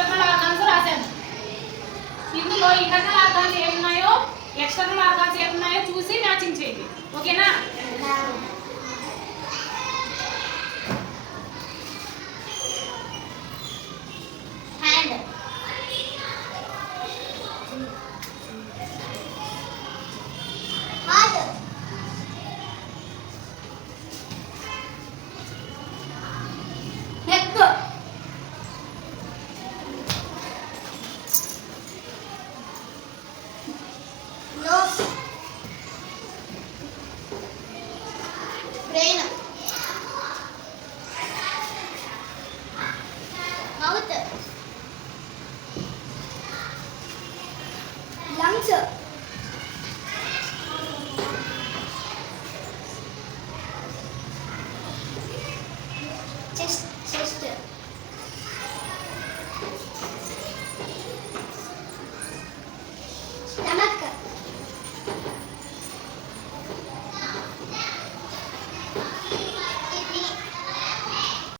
External organs రాశాను. ఇందులో internal organs ఏమున్నాయో ఎక్స్టర్నల్ ఆర్గాన్స్ ఏమున్నాయో చూసి మ్యాచింగ్ చేయండి. ఓకేనా? Hand, heart, neck, nose, brain, mouth, lungs, chest,